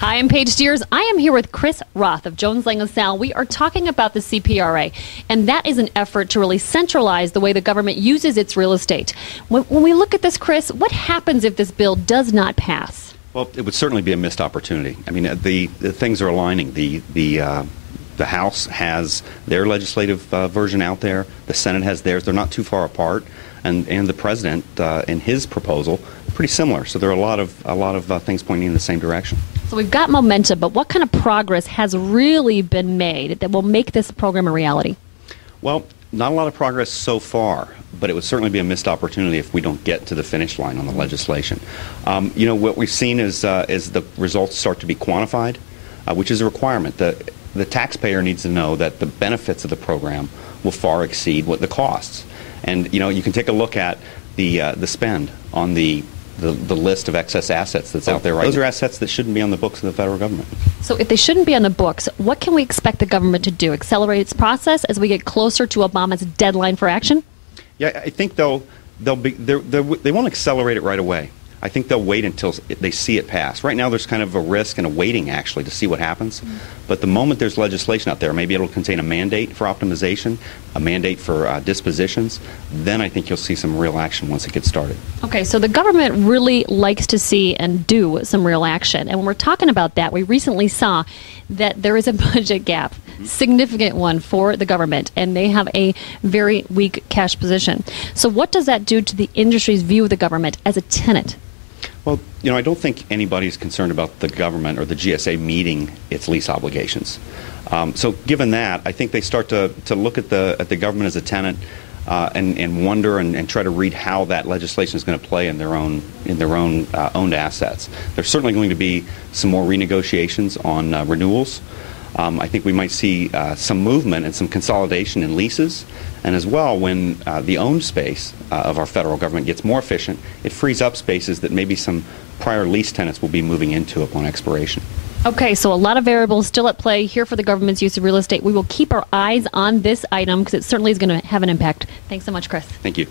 Hi, I'm Paige Steers. I am here with Chris Roth of Jones Lang LaSalle. We are talking about the CPRA, and that is an effort to really centralize the way the government uses its real estate. When we look at this, Chris, what happens if this bill does not pass? Well, it would certainly be a missed opportunity. I mean, the things are aligning. The House has their legislative version out there. The Senate has theirs. They're not too far apart, and the president in his proposal pretty similar. So there are a lot of things pointing in the same direction. So we've got momentum, but what kind of progress has really been made that will make this program a reality? Well, not a lot of progress so far, but it would certainly be a missed opportunity if we don't get to the finish line on the legislation. You know, what we've seen is the results start to be quantified, which is a requirement. The taxpayer needs to know that the benefits of the program will far exceed what the costs. And, you know, you can take a look at the spend on the list of excess assets that's out there right now. Those are assets that shouldn't be on the books of the federal government. So if they shouldn't be on the books, what can we expect the government to do? Accelerate its process as we get closer to Obama's deadline for action? Yeah, I think they won't accelerate it right away. I think they'll wait until they see it pass. Right now there's kind of a risk and a waiting actually to see what happens. But the moment there's legislation out there, maybe it'll contain a mandate for optimization, a mandate for dispositions, then I think you'll see some real action once it gets started. Okay, so the government really likes to see and do some real action. And when we're talking about that, we recently saw that there is a budget gap, significant one for the government, and they have a very weak cash position. So what does that do to the industry's view of the government as a tenant? Well, you know, I don't think anybody's concerned about the government or the GSA meeting its lease obligations. So given that, I think they start to look at the government as a tenant and wonder and try to read how that legislation is going to play in their own owned assets. There's certainly going to be some more renegotiations on renewals. I think we might see some movement and some consolidation in leases. And as well, when the owned space of our federal government gets more efficient, it frees up spaces that maybe some prior lease tenants will be moving into upon expiration. Okay, so a lot of variables still at play here for the government's use of real estate. We will keep our eyes on this item because it certainly is going to have an impact. Thanks so much, Chris. Thank you.